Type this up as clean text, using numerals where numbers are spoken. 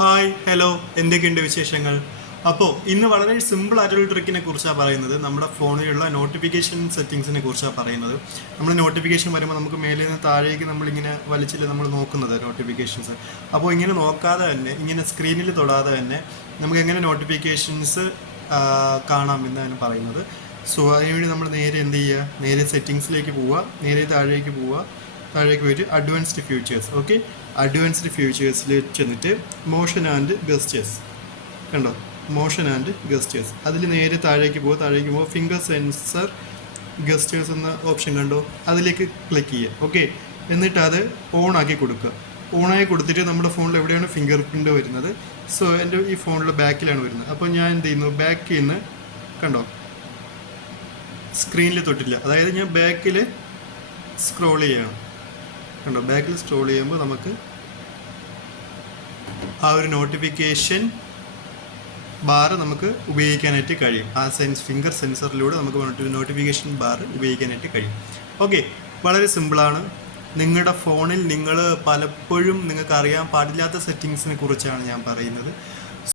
Hi hello എന്തൊക്കെയുണ്ട് വിശേഷങ്ങൾ? അപ്പോൾ ഇന്ന് വളരെ സിമ്പിൾ ആയിട്ടുള്ള ട്രിക്കിനെ കുറിച്ചാണ് പറയുന്നത്. നമ്മുടെ ഫോണിലുള്ള നോട്ടിഫിക്കേഷൻ സെറ്റിങ്സിനെ കുറിച്ചാണ് പറയുന്നത്. നമ്മൾ നോട്ടിഫിക്കേഷൻ വരുമ്പോൾ നമുക്ക് മേലിൽ നിന്ന് താഴേക്ക് നമ്മളിങ്ങനെ വലിച്ചില്ല നമ്മൾ നോക്കുന്നത് നോട്ടിഫിക്കേഷൻസ്. അപ്പോൾ ഇങ്ങനെ നോക്കാതെ തന്നെ ഇങ്ങനെ സ്ക്രീനിൽ തൊടാതെ തന്നെ നമുക്ക് എങ്ങനെ നോട്ടിഫിക്കേഷൻസ് കാണാം എന്നാണ് പറയുന്നത്. സോ അതിനുവേണ്ടി നമ്മൾ നേരെ എന്ത് ചെയ്യുക, നേരെ സെറ്റിങ്സിലേക്ക് പോവുക, നേരെ താഴേക്ക് പോവുക, താഴേക്ക് പോയിട്ട് അഡ്വാൻസ്ഡ് ഫ്യൂച്ചേഴ്സ്. ഓക്കെ, അഡ്വാൻസ്ഡ് ഫ്യൂച്ചേഴ്സിൽ ചെന്നിട്ട് മോഷൻ ആൻഡ് ഗസ്റ്റേഴ്സ് കണ്ടോ, മോഷൻ ആൻഡ് ഗസ്റ്റേഴ്സ് അതിൽ നേരെ താഴേക്ക് പോകുക, ഫിംഗർ സെൻസർ ഗസ്റ്റേഴ്സ് എന്ന ഓപ്ഷൻ കണ്ടോ, അതിലേക്ക് ക്ലിക്ക് ചെയ്യുക. ഓക്കെ, എന്നിട്ട് അത് ഓൺ ആക്കി കൊടുക്കുക. ഓണാക്കി കൊടുത്തിട്ട് നമ്മുടെ ഫോണിൽ എവിടെയാണ് ഫിംഗർ പ്രിൻ്റ് വരുന്നത്. സോ എൻ്റെ ഈ ഫോണിൽ ബാക്കിലാണ് വരുന്നത്. അപ്പോൾ ഞാൻ എന്ത് ചെയ്യുന്നു, ബാക്കിൽ നിന്ന് കണ്ടോ സ്ക്രീനിൽ തൊട്ടില്ല, അതായത് ഞാൻ ബാക്കിൽ സ്ക്രോൾ ചെയ്യണം. കണ്ടോ, ബാക്കിൽ സ്ക്രോൾ ചെയ്യുമ്പോൾ നമുക്ക് ആ ഒരു നോട്ടിഫിക്കേഷൻ ബാർ നമുക്ക് ഉപയോഗിക്കാനായിട്ട് കഴിയും. ആ ഫിംഗർ സെൻസറിലൂടെ നമുക്ക് നോട്ടിഫിക്കേഷൻ ബാർ ഉപയോഗിക്കാനായിട്ട് കഴിയും. ഓക്കെ, വളരെ സിമ്പിളാണ്. നിങ്ങളുടെ ഫോണിൽ നിങ്ങൾ പലപ്പോഴും നിങ്ങൾക്ക് അറിയാൻ പാടില്ലാത്ത സെറ്റിങ്സിനെ കുറിച്ചാണ് ഞാൻ പറയുന്നത്.